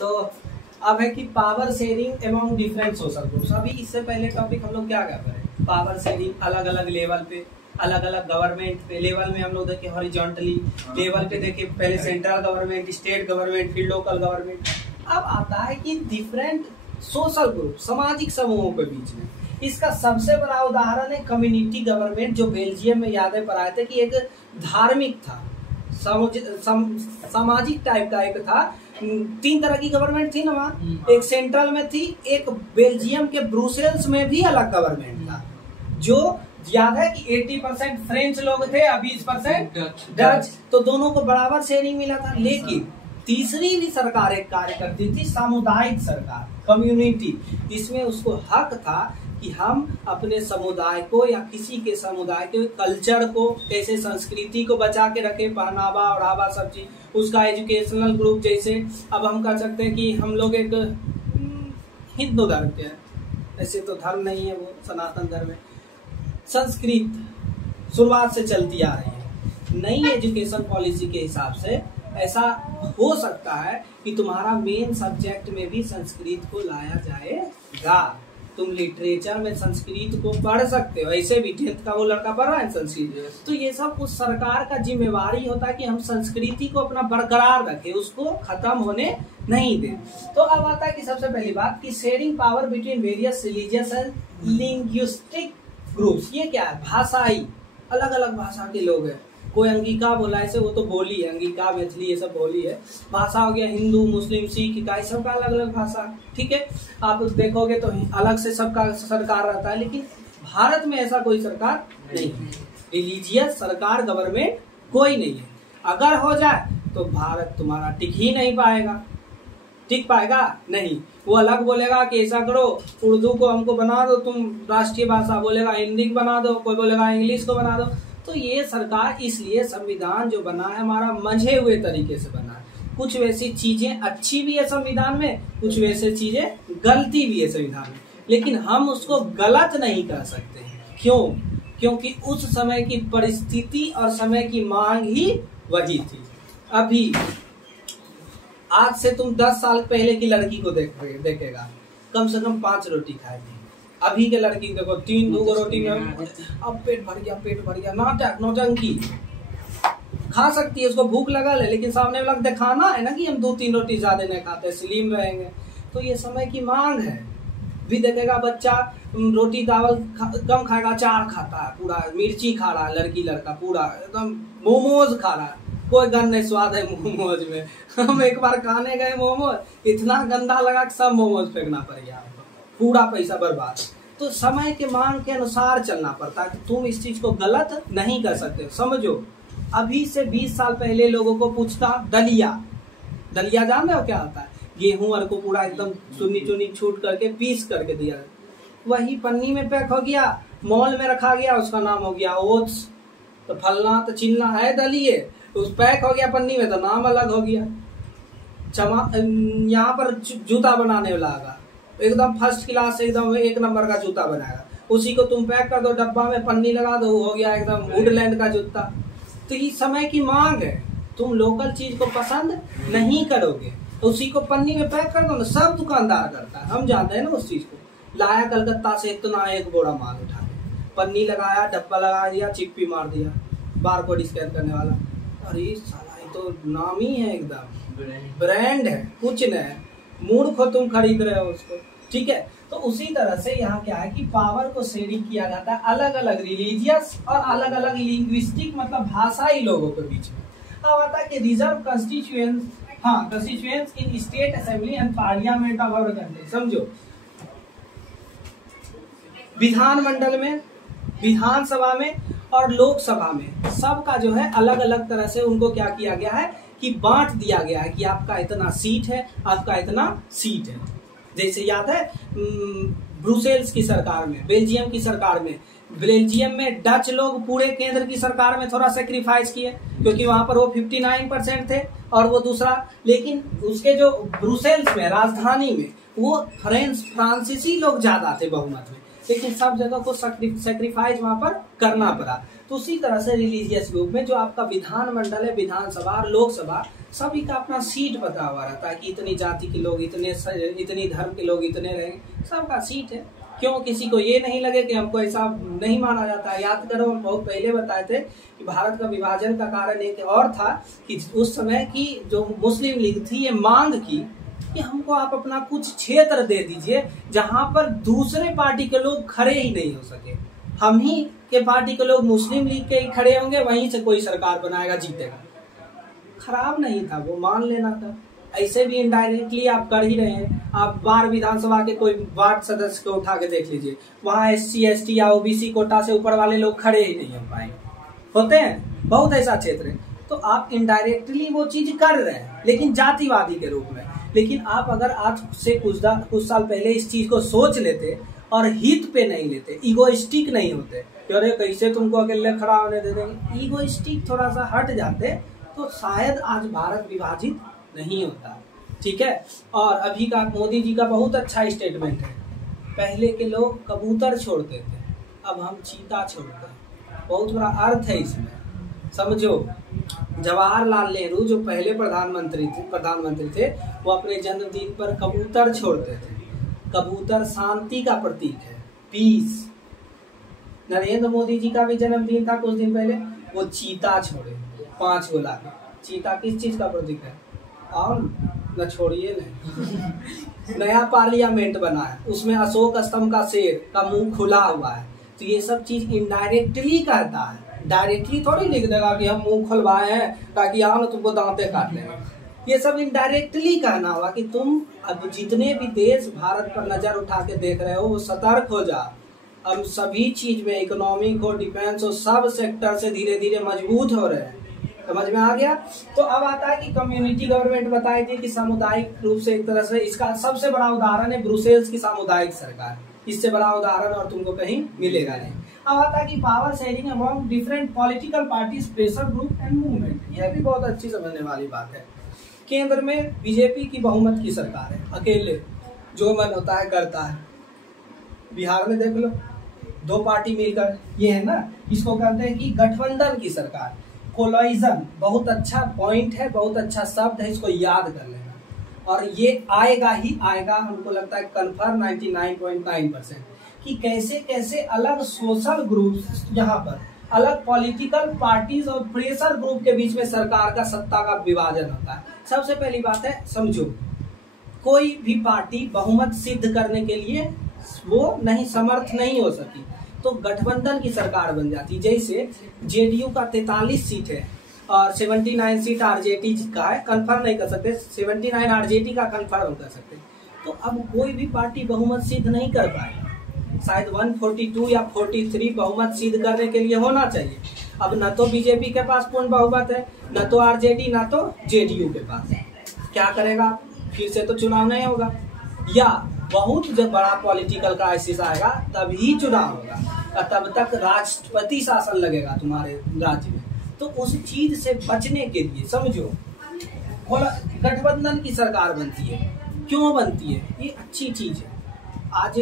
तो अब है कि power sharing among different social groups. अभी इससे पहले टॉपिक हम लोग क्या कर रहे हैं, पावर शेयरिंग अलग अलग लेवल पे, अलग अलग गवर्नमेंट पे लेवल में हम लोग देखे, हॉरिजॉन्टली लेवल पे देखे, पहले सेंट्रल गवर्नमेंट, स्टेट गवर्नमेंट, फिर लोकल गवर्नमेंट। अब आता है कि डिफरेंट सोशल ग्रुप, सामाजिक समूहों के बीच में। इसका सबसे बड़ा उदाहरण है कम्युनिटी गवर्नमेंट, जो बेल्जियम में यादें पर आए थे कि एक धार्मिक था, सामाजिक टाइप का एक था। 3 तरह की गवर्नमेंट थी ना वहाँ, एक सेंट्रल में थी, एक बेल्जियम के ब्रुसेल्स में भी अलग गवर्नमेंट था, जो याद है कि 80% फ्रेंच लोग थे और 20% डच, तो दोनों को बराबर शेयरिंग मिला था। लेकिन तीसरी भी सरकार एक कार्य करती थी, सामुदायिक सरकार, कम्युनिटी। इसमें उसको हक था कि हम अपने समुदाय को या किसी के समुदाय के कल्चर को, कैसे संस्कृति को बचा के रखे, पहनावा ओढ़ावा सब चीज, उसका एजुकेशनल ग्रुप। जैसे अब हम कह सकते हैं कि हम लोग एक हिंदू धर्म के हैं, ऐसे तो धर्म नहीं है वो, सनातन धर्म है। संस्कृत शुरुआत से चलती आ रही है, नई एजुकेशन पॉलिसी के हिसाब से ऐसा हो सकता है कि तुम्हारा मेन सब्जेक्ट में भी संस्कृत को लाया जाएगा। तुम लिटरेचर में संस्कृत को पढ़ सकते हो, ऐसे भी 10th का वो लड़का पढ़ रहा है संस्कृत। तो ये सब उस सरकार का जिम्मेवारी होता है कि हम संस्कृति को अपना बरकरार रखें, उसको खत्म होने नहीं दें। तो अब आता है कि सबसे पहली बात कि sharing power between various religious and linguistic groups. ये क्या है, भाषाई, अलग अलग भाषा के लोग हैं। कोई अंगिका बोला ऐसे, वो तो बोली है, अंगिका मैथिली ये सब बोली है। भाषा हो गया हिंदू, मुस्लिम, सिख, ईसाई, सबका अलग अलग भाषा, ठीक है। आप देखोगे तो अलग से सबका सरकार रहता है, लेकिन भारत में ऐसा कोई सरकार नहीं है, रिलीजियस सरकार गवर्नमेंट कोई नहीं है। अगर हो जाए तो भारत तुम्हारा टिक ही नहीं पाएगा, टिक पाएगा नहीं। वो अलग बोलेगा कि ऐसा करो, उर्दू को हमको बना दो तुम राष्ट्रीय भाषा, बोलेगा हिंदी को बना दो, कोई बोलेगा इंग्लिश को बना दो। तो ये सरकार, इसलिए संविधान जो बना है हमारा मंझे हुए तरीके से बना है। कुछ वैसी चीजें अच्छी भी है संविधान में, कुछ वैसे चीजें गलती भी है संविधान में, लेकिन हम उसको गलत नहीं कह सकते। क्यों? क्योंकि उस समय की परिस्थिति और समय की मांग ही वही थी। अभी आज से तुम 10 साल पहले की लड़की को देखेगा, कम से कम 5 रोटी खाएगी। अभी के लड़की देखो 3-2 रोटी में अब पेट भर गया, नाटक नौटंकी। खा सकती है, उसको भूख लगा ले, लेकिन सामने वाला दिखाना है ना कि हम 2-3 रोटी ज्यादा नहीं खाते, स्लिम रहेंगे। तो ये समय की मांग है। भी देखेगा बच्चा रोटी चावल कम खाएगा, 4 खाता है, पूरा मिर्ची खा रहा है, लड़की लड़का पूरा एकदम मोमोज खा रहा है। कोई गंदा स्वाद है मोमोज में। हम एक बार खाने गए मोमोज, इतना गंदा लगा कि सब मोमोज फेंकना पड़ गया, पूरा पैसा बर्बाद। तो समय के मांग के अनुसार चलना पड़ता है। तुम इस चीज को गलत नहीं कर सकते। समझो, अभी से 20 साल पहले लोगों को पूछता दलिया जान रहे हो क्या होता है? गेहूं और को पूरा एकदम चुनी चुनी छूट करके पीस करके दिया, वही पन्नी में पैक हो गया, मॉल में रखा गया, उसका नाम हो गया ओट्स। तो फलना तो चिलना है दलिए, उस पैक हो गया पन्नी में तो नाम अलग हो गया। यहाँ पर जूता बनाने वाला आगा, एकदम फर्स्ट क्लास, एकदम 1 नंबर का जूता बनाएगा, उसी को तुम पैक कर दो डब्बा में, पन्नी लगा दो, हो गया एकदम वुडलैंड का जूता। तो ये समय की मांग है। तुम लोकल चीज को पसंद नहीं करोगे, उसी को पन्नी में पैक कर दो ना, सब दुकानदार करता है, हम जानते हैं ना उस चीज को। लाया कलकत्ता से इतना 1 बोरा माल उठा के, पन्नी लगाया, डब्बा लगा दिया, चिप्पी मार दिया, बारकोड स्कैन करने वाला। अरे साला ये तो नामी है, एकदम ब्रांड है, कुछ नहीं, मूड को तुम खरीद रहे हो उसको, ठीक है। तो उसी तरह से यहाँ क्या है कि पावर को शेयरिंग किया जाता है अलग अलग रिलीजियस और अलग अलग लिंग्विस्टिक, मतलब भाषाई लोगों के बीच में। अब आता है कि reserve constituents in state assembly and parliament of our country. समझो, विधानमंडल में, विधानसभा में और लोकसभा में सबका जो है अलग अलग तरह से उनको क्या किया गया है कि बांट दिया गया है कि आपका इतना सीट है, आपका इतना सीट है। जैसे याद है ब्रुसेल्स की सरकार में, बेल्जियम की सरकार में, बेल्जियम में डच लोग पूरे केंद्र की सरकार में थोड़ा सेक्रीफाइस किए, क्योंकि वहां पर वो 59% थे और वो दूसरा। लेकिन उसके जो ब्रुसेल्स में, राजधानी में, वो फ्रांसीसी लोग ज्यादा थे बहुमत में। लेकिन सब जगह को सेक्रीफाइस वहां पर करना पड़ा। तो उसी तरह से रिलीजियस ग्रुप में जो आपका विधानमंडल है, विधानसभा, लोकसभा, सभी का अपना सीट बता हुआ रहता है कि इतनी जाति के लोग, इतनी धर्म के लोग इतने रहेंगे, सबका सीट है। क्यों किसी को ये नहीं लगे कि हमको ऐसा नहीं माना जाता है। याद करो, हम बहुत पहले बताए थे कि भारत का विभाजन का कारण एक और था कि उस समय की जो मुस्लिम लीग थी ये मांग की कि हमको आप अपना कुछ क्षेत्र दे दीजिए जहां पर दूसरे पार्टी के लोग खड़े ही नहीं हो सके, हम ही के पार्टी के लोग मुस्लिम लीग के ही खड़े होंगे, वहीं से कोई सरकार बनाएगा, जीतेगा। खराब नहीं था वो, मान लेना था। ऐसे भी इनडायरेक्टली आप कर ही रहे हैं। आप बार विधानसभा के कोई वार्ड सदस्य को उठा के देख लीजिए, वहां SC ST या OBC कोटा से ऊपर वाले लोग खड़े ही नहीं हो पाएंगे, होते हैं बहुत ऐसा क्षेत्र है। तो आप इनडायरेक्टली वो चीज कर रहे हैं, लेकिन जातिवादी के रूप में। लेकिन आप अगर आज से कुछ साल पहले इस चीज को सोच लेते और हित पे नहीं लेते, इगोइस्टिक नहीं होते, अरे कैसे तुमको अकेले खड़ा होने दे देंगे, इगोइस्टिक थोड़ा सा हट जाते, तो शायद आज भारत विभाजित नहीं होता। ठीक है। और अभी का मोदी जी का बहुत अच्छा स्टेटमेंट है, पहले के लोग कबूतर छोड़ते थे, अब हम चीता छोड़ते हैं। बहुत बड़ा अर्थ है इसमें, समझो। जवाहरलाल नेहरू जो पहले प्रधानमंत्री थे वो अपने जन्मदिन पर कबूतर छोड़ते थे। कबूतर शांति का प्रतीक है, पीस। नरेंद्र मोदी जी का भी जन्मदिन था कुछ दिन पहले, वो चीता छोड़े 5 गोला। चीता किस चीज का प्रतीक है? आम न छोड़िए नहीं। नया पार्लियामेंट बना है, उसमें अशोक स्तंभ का शेर का मुंह खुला हुआ है, तो ये सब चीज इनडायरेक्टली कहता है, डायरेक्टली थोड़ी लिख देगा कि हम मुंह खुलवाए हैं ताकि आओ ना तुमको दांते काट लेंगे। ये सब इनडायरेक्टली कहना हुआ कि तुम अब जितने भी देश भारत पर नजर उठा के देख रहे हो वो सतर्क हो जा। अब सभी चीज में, इकोनॉमिक हो, डिफेंस हो, सब सेक्टर से धीरे धीरे मजबूत हो रहे हैं। समझ में आ गया? तो अब आता है कि कम्युनिटी गवर्नमेंट बताई थी कि सामुदायिक रूप से एक तरह से, इसका सबसे बड़ा उदाहरण है ब्रुसेल्स की सामुदायिक सरकार। इससे बड़ा उदाहरण और तुमको कहीं मिलेगा नहीं। अब आता है कि power sharing among different political parties, pressure group and movement. यह भी बहुत अच्छी समझने वाली बात है। केंद्र में बीजेपी की बहुमत की सरकार है, अकेले जो मन होता है करता है। बिहार में देख लो, 2 पार्टी मिलकर, ये है ना, इसको कहते हैं कि गठबंधन की सरकार। कोलाइजन बहुत अच्छा पॉइंट है, बहुत अच्छा शब्द है, इसको याद कर लेना। और ये आएगा ही आएगा, हमको लगता है कन्फर्म 99.9% कि कैसे कैसे अलग सोशल ग्रुप्स, यहाँ पर अलग पॉलिटिकल पार्टीज और प्रेशर ग्रुप के बीच में सरकार का सत्ता का विभाजन होता है। सबसे पहली बात है, समझो, कोई भी पार्टी बहुमत सिद्ध करने के लिए वो नहीं समर्थ नहीं हो सकी, तो गठबंधन की सरकार बन जाती। जैसे जेडीयू का 43 सीट है और 79 सीट आरजेडी का है, कंफर्म नहीं कर सकते, 79 आरजेडी का कंफर्म कर सकते। तो अब कोई भी पार्टी बहुमत सिद्ध नहीं कर पाएगी, शायद 142 या 43 बहुमत सिद्ध करने के लिए होना चाहिए। अब न तो बीजेपी के पास पूर्ण बहुमत है, न तो आरजेडी, न तो जेडीयू के पास। क्या करेगा? फिर से तो चुनाव नहीं होगा, या बहुत जब बड़ा पॉलिटिकल क्राइसिस आएगा तभी चुनाव होगा, और तब तक राष्ट्रपति शासन लगेगा तुम्हारे राज्य में। तो उस चीज से बचने के लिए, समझो, गठबंधन की सरकार बनती है। क्यों बनती है? ये अच्छी चीज है। आज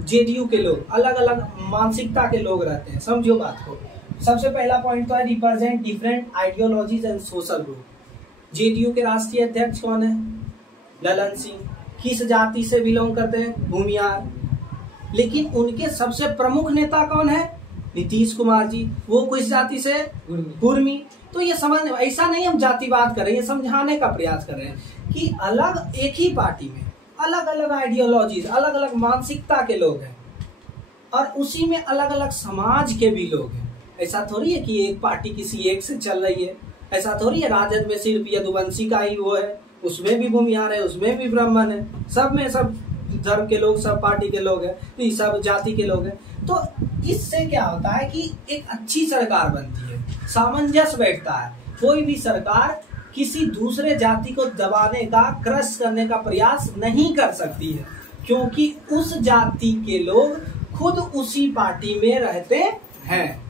जेडीयू के लोग अलग अलग मानसिकता के लोग रहते हैं, समझो बात को। सबसे पहला पॉइंट तो है represent different ideologies and social group. JDU के राष्ट्रीय अध्यक्ष कौन है? ललन सिंह। किस जाति से बिलोंग करते हैं? भूमियार। लेकिन उनके सबसे प्रमुख नेता कौन है? नीतीश कुमार जी। वो किस जाति से? कुर्मी। तो ये समझ, ऐसा नहीं हम जातिवाद कर रहे हैं, समझाने का प्रयास कर रहे हैं कि अलग एक ही पार्टी में अलग अलग आइडियोलॉजीज, अलग अलग मानसिकता के लोग हैं, और उसी में अलग अलग समाज के भी लोग हैं। ऐसा थोड़ी है कि एक पार्टी किसी एक से चल रही है, ऐसा थोड़ी है राजद में सिर्फ यदुवंशी का ही वो है, उसमें भी भूमिहार है, उसमें भी ब्राह्मण है, सब में सब धर्म के लोग, सब पार्टी के लोग हैं, सब जाति के लोग हैं। तो इससे क्या होता है कि एक अच्छी सरकार बनती है, सामंजस्य बैठता है। कोई भी सरकार किसी दूसरे जाति को दबाने का, क्रश करने का प्रयास नहीं कर सकती है, क्योंकि उस जाति के लोग खुद उसी पार्टी में रहते हैं।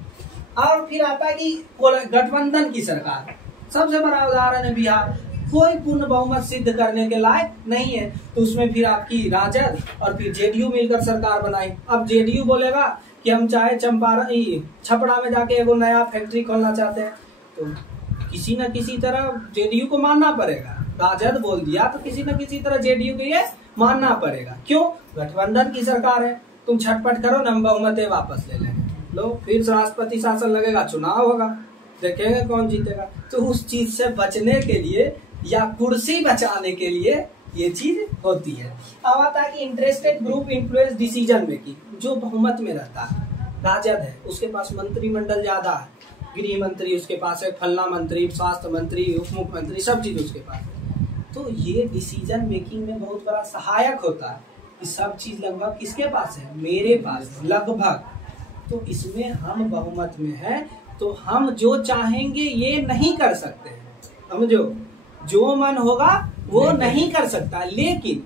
और फिर आता है कि गठबंधन की सरकार। सबसे बड़ा उदाहरण है बिहार। कोई पूर्ण बहुमत सिद्ध करने के लायक नहीं है। तो उसमें फिर आपकी राजद और फिर जेडीयू मिलकर सरकार बनाई। अब जेडीयू बोलेगा कि हम चाहे चंपारण छपरा में जाके एगो नया फैक्ट्री खोलना चाहते हैं, तो किसी न किसी तरह जेडीयू को मानना पड़ेगा। राजद बोल दिया तो किसी न किसी तरह जेडीयू को ये मानना पड़ेगा। क्यों? गठबंधन की सरकार है, तुम छटपट करो ना, हम बहुमत वापस ले लेंगे। लो, फिर राष्ट्रपति शासन लगेगा, चुनाव होगा, देखेंगे कौन जीतेगा। तो उस चीज से बचने के लिए या कुर्सी बचाने के लिए ये चीज होती है। अब आता है कि interested group influence decision making. जो बहुमत में रहता है, राजद है, उसके पास मंत्रिमंडल ज्यादा है, गृह मंत्री उसके पास है, फलना मंत्री, स्वास्थ्य मंत्री, उप मुख्यमंत्री, सब चीज उसके पास है। तो ये डिसीजन मेकिंग में बहुत बड़ा सहायक होता है। ये सब चीज लगभग किसके पास है? मेरे पास है, लगभग। तो इसमें हम बहुमत में है, तो हम जो चाहेंगे ये नहीं कर सकते हैं। समझो, जो मन होगा वो नहीं कर सकता, लेकिन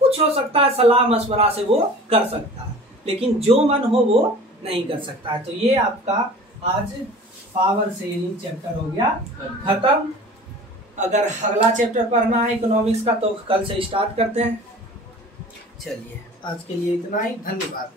कुछ हो सकता है सलाह मशवरा से वो कर सकता है, लेकिन जो मन हो वो नहीं कर सकता है। तो ये आपका आज पावर शेयरिंग चैप्टर हो गया खत्म। अगर अगला चैप्टर पढ़ना है इकोनॉमिक्स का तो कल से स्टार्ट करते हैं। चलिए, आज के लिए इतना ही, धन्यवाद।